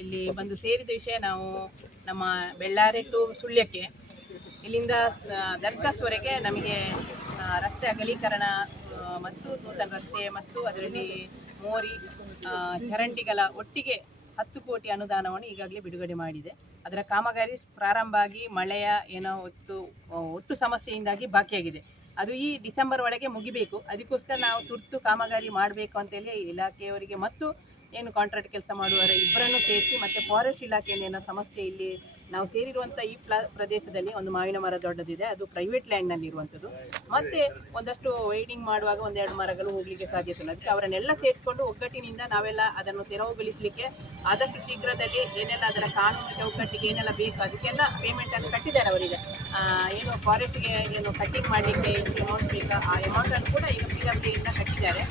ಇಲ್ಲಿ ಬಂದು ಸೇರಿದ ವಿಷಯ ನಾವು ನಮ್ಮ ಬೆಳ್ಳಾರೆ ಟು ಸುಳ್ಯಕ್ಕೆ. ಇಲ್ಲಿಂದ ದರ್ಗಾಸ್ವರೆಗೆ ನಮಗೆ ರಸ್ತೆ ಅಗಲೀಕರಣ ಮತ್ತು ನೂತನ ರಸ್ತೆ ಮತ್ತು ಅದರಲ್ಲಿ ಮೋರಿ ಚರಂಡಿಗಳ ಒಟ್ಟಿಗೆ ಹತ್ತು ಕೋಟಿ ಅನುದಾನವನ್ನು ಈಗಾಗಲೇ ಬಿಡುಗಡೆ ಮಾಡಿದೆ. ಅದರ ಕಾಮಗಾರಿ ಪ್ರಾರಂಭ ಆಗಿ ಮಳೆಯ ಏನೋ ಒತ್ತು ಒಟ್ಟು ಸಮಸ್ಯೆಯಿಂದಾಗಿ ಬಾಕಿಯಾಗಿದೆ. ಅದು ಈ ಡಿಸೆಂಬರ್ ಒಳಗೆ ಮುಗಿಬೇಕು. ಅದಕ್ಕೋಸ್ಕರ ನಾವು ತುರ್ತು ಕಾಮಗಾರಿ ಮಾಡಬೇಕು ಅಂತೇಳಿ ಇಲಾಖೆಯವರಿಗೆ ಮತ್ತು ಏನು ಕಾಂಟ್ರಾಕ್ಟ್ ಕೆಲಸ ಮಾಡುವವರ ಇಬ್ಬರನ್ನು ಸೇರಿಸಿ ಮತ್ತು ಫಾರೆಸ್ಟ್ ಇಲಾಖೆಯಿಂದ ಏನೋ ಸಮಸ್ಯೆ ಇಲ್ಲಿ ನಾವು ಸೇರಿರುವಂಥ ಈ ಪ್ಲ ಪ್ರದೇಶದಲ್ಲಿ ಒಂದು ಮಾವಿನ ಮರ ದೊಡ್ಡದಿದೆ, ಅದು ಪ್ರೈವೇಟ್ ಲ್ಯಾಂಡ್ನಲ್ಲಿ ಇರುವಂಥದ್ದು ಮತ್ತು ಒಂದಷ್ಟು ವೈಡಿಂಗ್ ಮಾಡುವಾಗ ಒಂದೆರಡು ಮರಗಳು ಹೋಗಲಿಕ್ಕೆ ಸಾಧ್ಯತೆ ಅದಕ್ಕೆ ಅವರನ್ನೆಲ್ಲ ಸೇರಿಸ್ಕೊಂಡು ಒಗ್ಗಟ್ಟಿನಿಂದ ನಾವೆಲ್ಲ ಅದನ್ನು ತೆರವುಗೊಳಿಸಲಿಕ್ಕೆ ಆದಷ್ಟು ಶೀಘ್ರದಲ್ಲಿ ಏನೆಲ್ಲ ಅದರ ಕಾನೂನು ಚೌಕಟ್ಟಿಗೆ ಏನೆಲ್ಲ ಬೇಕು, ಅದಕ್ಕೆಲ್ಲ ಪೇಮೆಂಟನ್ನು ಕಟ್ಟಿದ್ದಾರೆ ಅವರಿಗೆ. ಏನು ಫಾರೆಸ್ಟ್ಗೆ ಏನು ಕಟ್ಟಿಂಗ್ ಮಾಡಲಿಕ್ಕೆ ಎಷ್ಟು ಅಮೌಂಟ್ ಬೇಕಾ? ಆ ಅಮೌಂಟನ್ನು ಕೂಡ ಈಗ ಪಿ ಕಟ್ಟಿದ್ದಾರೆ.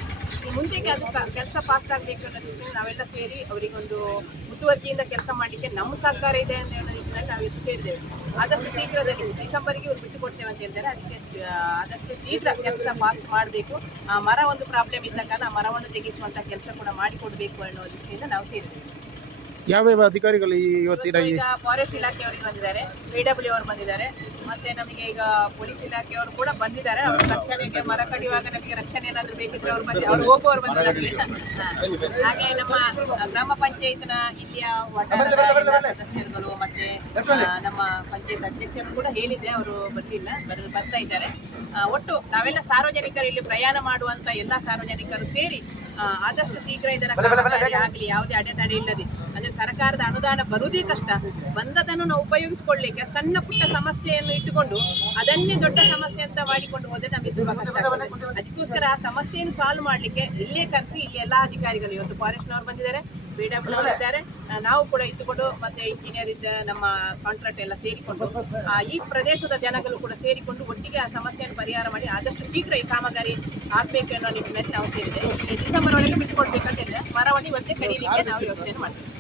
ಮುಂದೆಗೆ ಅದು ಕೆಲಸ ಪಾಸ್ ಆಗಬೇಕು ಅನ್ನೋ ನಾವೆಲ್ಲ ಸೇರಿ ಅವರಿಗೊಂದು ಮುತುವರ್ಜಿಯಿಂದ ಕೆಲಸ ಮಾಡಲಿಕ್ಕೆ ನಮ್ಮ ಸಹಕಾರ ಇದೆ ಅನ್ನೋ ನಿಟ್ಟಿನಲ್ಲಿ ನಾವು ಇದು ಸೇರಿದ್ದೇವೆ. ಆದಷ್ಟು ಶೀಘ್ರದಲ್ಲಿ ಡಿಸೆಂಬರ್ಗೆ ಇವ್ರು ಬಿಟ್ಟು ಕೊಡ್ತೇವೆ ಅಂತ ಹೇಳ್ತಾರೆ. ಅದಕ್ಕೆ, ಆದಷ್ಟು ಶೀಘ್ರ ಕೆಲಸ ಪಾಸ್ ಮಾಡಬೇಕು. ಆ ಮರ ಒಂದು ಪ್ರಾಬ್ಲಮ್ ಇದ್ದ ಕಾರಣ ಮರವನ್ನು ತೆಗೆಸುವಂಥ ಕೆಲಸ ಕೂಡ ಮಾಡಿಕೊಡಬೇಕು ಅನ್ನೋ ದೃಷ್ಟಿಯಿಂದ ನಾವು ಸೇರಿದ್ದೇವೆ. ಯಾವ್ಯಾವ ಅಧಿಕಾರಿಗಳು ಈ ಇವತ್ತಿನ ಈ ಈಗ ಫಾರೆಸ್ಟ್ ಇಲಾಖೆಯವರಿಗೆ ಬಂದಿದ್ದಾರೆ. ಪಿ ಡಬ್ಲ್ಯೂ ಅವರು ಬಂದಿದ್ದಾರೆ. ಮತ್ತೆ ನಮಗೆ ಈಗ ಪೊಲೀಸ್ ಇಲಾಖೆಯವರು ಕೂಡ ಬಂದಿದ್ದಾರೆ. ಅವರ ರಕ್ಷಣೆಗೆ ಮರ ಕಡಿಯುವಾಗ ನಮಗೆ ರಕ್ಷಣೆ ಏನಾದ್ರು ಬೇಕಿದ್ರೆ ಅವ್ರು ಬಂದು ಅವ್ರು ಹೋಗುವವರು ಬಂದಿದ್ದಾರೆ. ಹಾ. ಹಾಗೆ ನಮ್ಮ ಗ್ರಾಮ ಪಂಚಾಯತ್ನ ಇಲ್ಲಿಯ ವಟಾರದ ಎಲ್ಲ ಸದಸ್ಯರುಗಳು ಮತ್ತೆ ಆ, ನಮ್ಮ ಪಂಚಾಯತ್ ಅಧ್ಯಕ್ಷರು ಕೂಡ ಹೇಳಿದೆ ಅವರು ಬರ್ಲಿಲ್ಲ. ಬರ್ ಬರ್ತಾ ಇದ್ದಾರೆ. ಆ, ಒಟ್ಟು ನಾವೆಲ್ಲ ಸಾರ್ವಜನಿಕರು ಇಲ್ಲಿ ಪ್ರಯಾಣ ಮಾಡುವಂತ ಎಲ್ಲ ಸಾರ್ವಜನಿಕರು ಸೇರಿ ಆದಷ್ಟು ಶೀಘ್ರ ಇದರ ಕಾಮಗಾರಿ ಆಗಲಿ ಯಾವುದೇ ಅಡೆತಡೆ ಇಲ್ಲದೆ. ಅಂದ್ರೆ ಸರ್ಕಾರದ ಅನುದಾನ ಬರುವುದೇ ಕಷ್ಟ. ಬಂದದನ್ನು ನಾವು ಉಪಯೋಗಿಸಿಕೊಳ್ಳಿಕ್ಕೆ ಸಣ್ಣ ಪುಟ್ಟ ಸಮಸ್ಯೆಯನ್ನು ಇಟ್ಟುಕೊಂಡು ಅದನ್ನೇ ದೊಡ್ಡ ಸಮಸ್ಯೆ ಅಂತ ಮಾಡಿಕೊಂಡು ಹೋದ್ರೆ ನಮಗೆ ತುಂಬಾ ಕಷ್ಟ. ಅದಕ್ಕೋಸ್ಕರ ಆ ಸಮಸ್ಯೆಯನ್ನು ಸಾಲ್ವ್ ಮಾಡ್ಲಿಕ್ಕೆ ಇಲ್ಲೇ ಕರೆಸಿ ಇಲ್ಲಿ ಎಲ್ಲಾ ಅಧಿಕಾರಿಗಳು ಇವತ್ತು ಫಾರೆಸ್ಟ್ನವರು ಬಂದಿದ್ದಾರೆ ಡಬ್ಲ್ಯೂ ಇದ್ದಾರೆ. ನಾವು ಕೂಡ ಇದ್ದುಕೊಂಡು ಮತ್ತೆ ಇಂಜಿನಿಯರ್ ಇದ್ದ ನಮ್ಮ ಕಾಂಟ್ರಾಕ್ಟ್ ಎಲ್ಲ ಸೇರಿಕೊಂಡು ಈ ಪ್ರದೇಶದ ಜನಗಳು ಕೂಡ ಸೇರಿಕೊಂಡು ಒಟ್ಟಿಗೆ ಆ ಸಮಸ್ಯೆಯನ್ನು ಪರಿಹಾರ ಮಾಡಿ ಆದಷ್ಟು ಶೀಘ್ರ ಈ ಕಾಮಗಾರಿ ಆಗ್ಬೇಕು ಅನ್ನೋ ನಿಟ್ಟಿನಲ್ಲಿ ನಾವು ಸೇರಿದೆ. ಈ ಡಿಸೆಂಬರ್ ಒಳಗೆ ಬಿಟ್ಟುಕೊಡ್ಬೇಕಂತ ಮರವಣಿ ಮತ್ತೆ ಕಡಿಲಿಕ್ಕೆ ನಾವು ಯೋಚನೆ ಮಾಡ್ತೀವಿ.